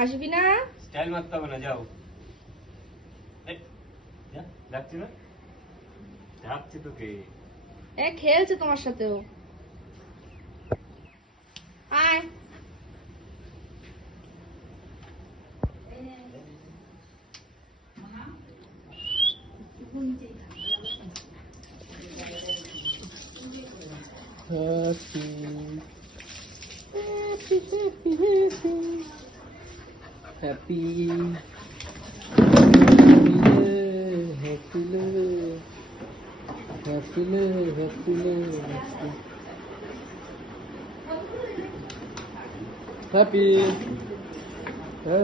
আসবি না? স্টাইল মারতে হবে না, যাও। ডাকছি না, ডাকছি তোকে। খেলছে তোমার সাথেও। আয়। Happy happy